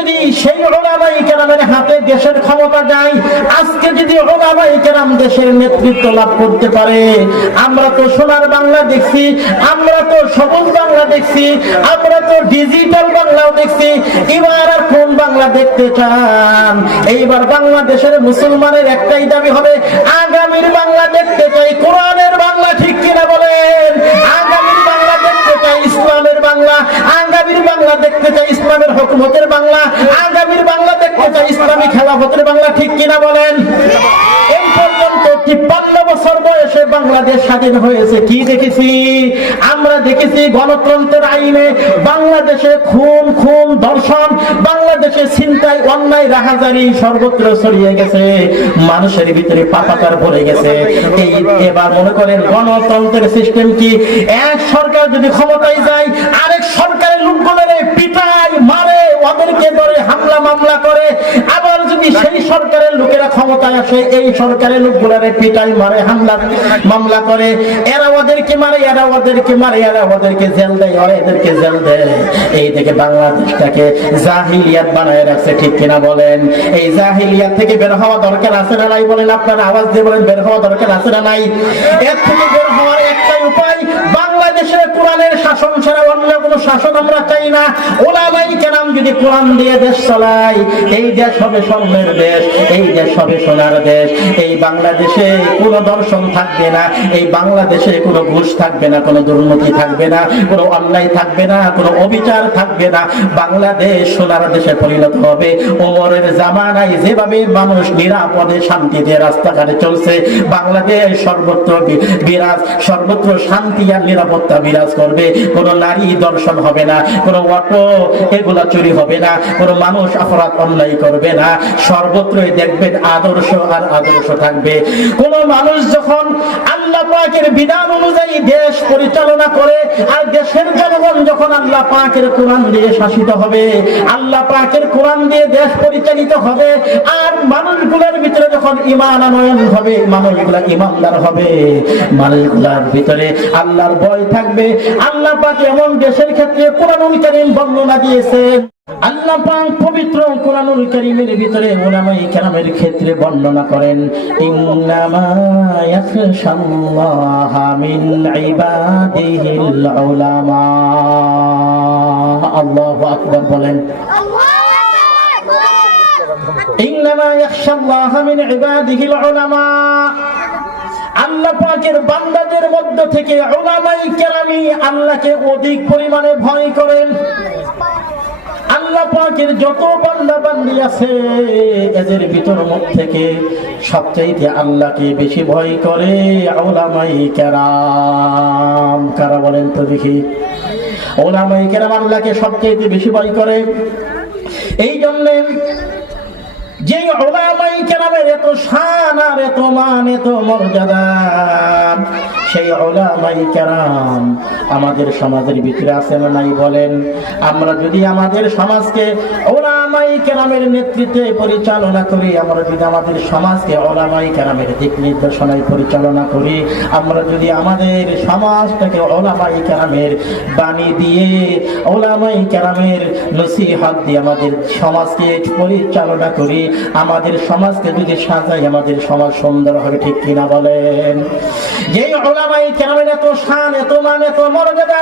যদি সেই উলামায়ে কেরামের হাতে দেশের ক্ষমতা যায়, আজকে যদি উলামায়ে কেরাম দেশের নেতৃত্ব লাভ করতে পারে, আমরা তো সোনার বাংলা দেখছি, আমরা তো সবুজ বাংলা দেখছি, আমরা তো ডিজিটাল বাংলাও দেখছি, এবার আর কোন বাংলা দেখতে চান? এইবার বাংলাদেশের মুসলমানের একটাই দাবি হবে, আগামীর বাংলা দেখতে চাই, কোরআনের বাংলা, ঠিক কিনা বলেন? আগামীর বাংলা দেখতে চাই, ইসলামের বাংলা। আগামীর বাংলা দেখতে চাই, ইসলামের হুকুমতের বাংলা। আগামীর বাংলা দেখতে চাই, ইসলামী খেলাফতের বাংলা, ঠিক কিনা বলেন? এই পর্যন্ত 53 বছর বয়সে বাংলাদেশ স্বাধীন হয়েছে, কি দেখেছি? আমরা দেখেছি গণতন্ত্রের আইনে বাংলাদেশে খুন, ধর্ষণ, বাংলাদেশে ছিনতাই, অন্যায়, রাহাজানি সর্বত্র ছড়িয়ে গেছে, মানুষের ভিতরে পাপাচার ভরে গেছে। এই এবার মনে করেন গণতন্ত্রের সিস্টেম কি? এক সরকার যদি ক্ষমতায় যায়, আরেক সরকারের লোকগুলোরে পিটায়, মারে, ওদেরকে ধরে হামলা মামলা করে। আবার যদি সেই সরকারের লোকেরা ক্ষমতায় আসে, এই সরকারের লোকগুলোরে পিটায়, মারে, হামলা মামলা করে। এরা ওদেরকে মারে, এরা ওদেরকে মারে, এরা ওদেরকে জেল দেয়, ওরা এদেরকে জেল দেয়। এই থেকে বাংলাদেশটাকে জাহিলিয়াত বানায় রাখছে, ঠিক কিনা বলেন? এই জাহিলিয়াত থেকে বের হওয়া দরকার আছে না নাই? বলেন, আপনারা আওয়াজ দিয়ে বলেন, বের হওয়া দরকার আছে না নাই? এর থেকে বের হওয়ার একটাই উপায়, বাংলাদেশে কোরআনের শাসন ছাড়া অন্য কোনো শাসন আমরা চাই না। উলামায়ে কেরাম যদি কোরআন দিয়ে দেশ চালায়, এই দেশ হবে স্বর্ণের দেশ, এই দেশ হবে সোনার দেশ। এই বাংলাদেশে কোনো দর্শন থাকবে না, এই বাংলাদেশে কোনো ঘুষ থাকবে না, কোনো দুর্নীতি থাকবে না, কোনো অন্যায় থাকবে না, কোনো অবিচার থাকবে না। বাংলাদেশ সোনার দেশে পরিণত হবে। ওমরের জামানায় যেভাবে মানুষ নিরাপদে শান্তিতে রাস্তাঘাটে চলছে, বাংলাদেশ সর্বত্র বিরাজ, সর্বত্র শান্তি আর নিরাপত্তা বিরাজ করবে। কোনো নারী দর্শন হবে না, কোনো অটো এগুলা চুরি হবে না, কোনো মানুষ অপরাধ অন্যায় করবে না। সর্বত্রই দেখবেন আদর্শ আর আদর্শ থাকবে। কোন মানুষ যখন আল্লাহ পাকের বিধান অনুযায়ী দেশ পরিচালনা করে, আর দেশের জনগণ যখন আল্লাহ পাকের কোরআন দিয়ে শাসিত হবে, আল্লাহ পাকের কোরআন দিয়ে দেশ পরিচালিত হবে, আর মানুষগুলোর ভিতরে যখন ঈমান আনয়ন হবে, মানুষগুলা ঈমানদার হবে, মানুষগুলার ভিতরে আল্লাহর ভয় থাকবে। আল্লাহ পাক এমন দেশের ক্ষেত্রে কোরআনুল কারীম বর্ণনা দিয়েছেন। আল্লাহ পাক পবিত্র কোরআনুল কারীমের ভিতরে উলামায়ে কেরামের ক্ষেত্রে বর্ণনা করেন, ইন্নামা ইয়াখশাল্লাহা মিন ইবাদিহিল উলামা। আল্লাহু আকবার বলেন। ইন্নামা ইয়াখশাল্লাহা মিন ইবাদিহিল উলামা। আল্লাহ পাকের বান্দাদের মধ্য থেকে উলামায়ে কেরামই আল্লাহকে অধিক পরিমাণে ভয় করেন। আল্লাহ পাকের যত বান্দা বান্দি আছে, এদের ভিতর থেকে সবচাইতে আল্লাহকে বেশি ভয় করে উলামায়ে কেরাম। কারা বলেন তো দেখি? উলামায়ে কেরাম আল্লাহকে সবচাইতে বেশি ভয় করে। এই জন্য যে উলামায়ে কেরামের এত শান আর এত মান, এত মর্যাদা, সেই উলামায়ে কেরাম আমাদের সমাজের ভিতরে আছে না নাই বলেন? আমরা যদি আমাদের সমাজকে উলামায়ে কেরামের নেতৃত্বে পরিচালনা করি, আমরা যদি আমাদের সমাজকে উলামায়ে কেরামের দিক নির্দেশনায় পরিচালনা করি, আমরা যদি আমাদের সমাজটাকে উলামায়ে কেরামের বাণী দিয়ে, উলামায়ে কেরামের নসিহত দিয়ে আমাদের সমাজকে পরিচালনা করি, আমাদের সমাজকে যদি সাজাই, আমাদের সমাজ সুন্দর হবে, ঠিক কিনা বলেন? যে উলামায়ে কেরামের এত শান, এত মান, এত মর্যাদা,